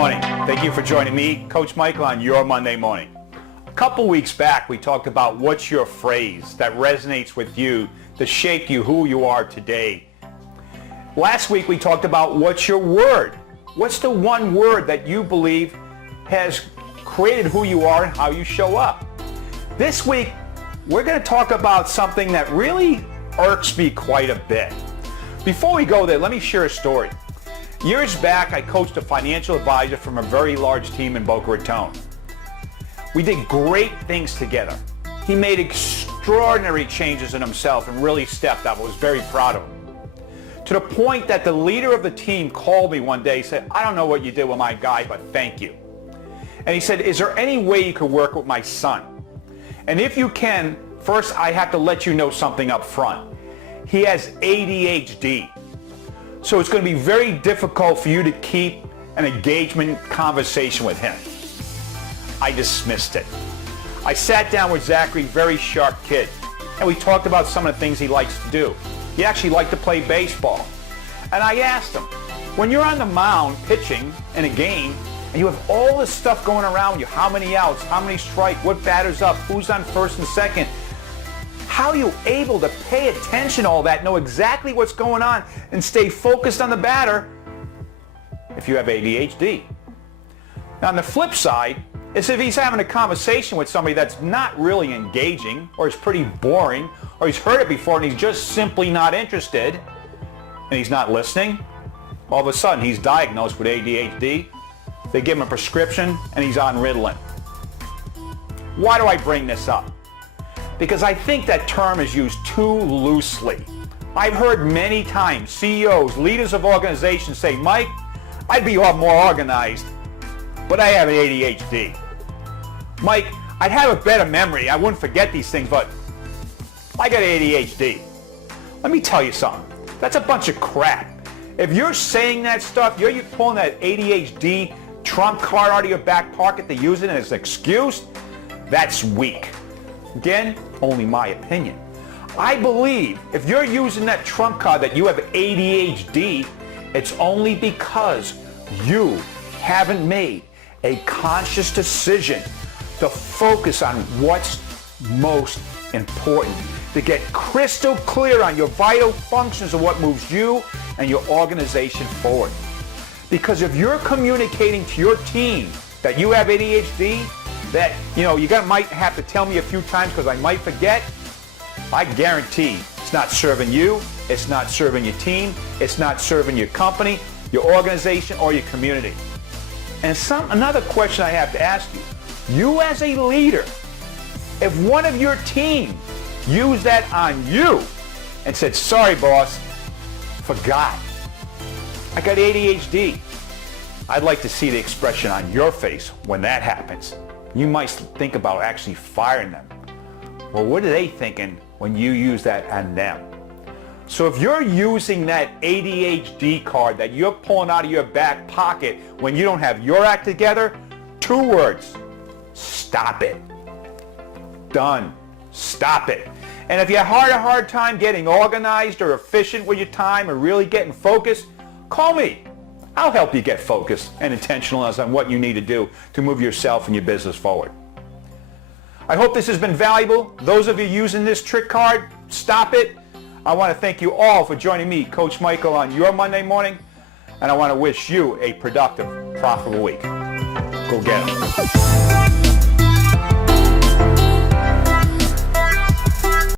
morning. Thank you for joining me, Coach Michael, on your Monday morning. A couple weeks back, we talked about what's your phrase that resonates with you to shape you who you are today. Last week, we talked about what's your word. What's the one word that you believe has created who you are and how you show up? This week, we're going to talk about something that really irks me quite a bit. Before we go there, let me share a story. Years back, I coached a financial advisor from a very large team in Boca Raton. We did great things together. He made extraordinary changes in himself and really stepped up. I was very proud of him. To the point that the leader of the team called me one day and said, "I don't know what you did with my guy, but thank you." And he said, "Is there any way you could work with my son? And if you can, first I have to let you know something up front. He has ADHD. So it's going to be very difficult for you to keep an engagement conversation with him." I dismissed it. I sat down with Zachary, very sharp kid, and we talked about some of the things he likes to do. He actually liked to play baseball. And I asked him, when you're on the mound pitching in a game, and you have all this stuff going around you, how many outs, how many strikes, what batter's up, who's on first and second, how are you able to pay attention to all that, know exactly what's going on, and stay focused on the batter if you have ADHD? Now, on the flip side, is if he's having a conversation with somebody that's not really engaging, or is pretty boring, or he's heard it before and he's just simply not interested, and he's not listening, all of a sudden he's diagnosed with ADHD, they give him a prescription, and he's on Ritalin. Why do I bring this up? Because I think that term is used too loosely. I've heard many times CEOs, leaders of organizations say, "Mike, I'd be more organized, but I have ADHD. Mike, I'd have a better memory. I wouldn't forget these things, but I got ADHD." Let me tell you something. That's a bunch of crap. If you're saying that stuff, you're pulling that ADHD trump card out of your back pocket to use it as an excuse, that's weak. Again, only my opinion. I believe if you're using that trump card that you have ADHD, it's only because you haven't made a conscious decision to focus on what's most important, to get crystal clear on your vital functions of what moves you and your organization forward. Because if you're communicating to your team that you have ADHD, that, you might have to tell me a few times because I might forget, I guarantee it's not serving you, it's not serving your team, it's not serving your company, your organization, or your community. And another question I have to ask you, you as a leader, if one of your team used that on you and said, "Sorry, boss, forgot, I got ADHD," I'd like to see the expression on your face when that happens. You might think about actually firing them. Well, what are they thinking when you use that on them? So if you're using that ADHD card that you're pulling out of your back pocket when you don't have your act together, 2 words: stop it. Done. Stop it. And if you have a hard time getting organized or efficient with your time or really getting focused, call me. I'll help you get focused and intentional on what you need to do to move yourself and your business forward. I hope this has been valuable. Those of you using this trick card, stop it. I want to thank you all for joining me, Coach Michael, on your Monday morning, and I want to wish you a productive, profitable week. Go get it.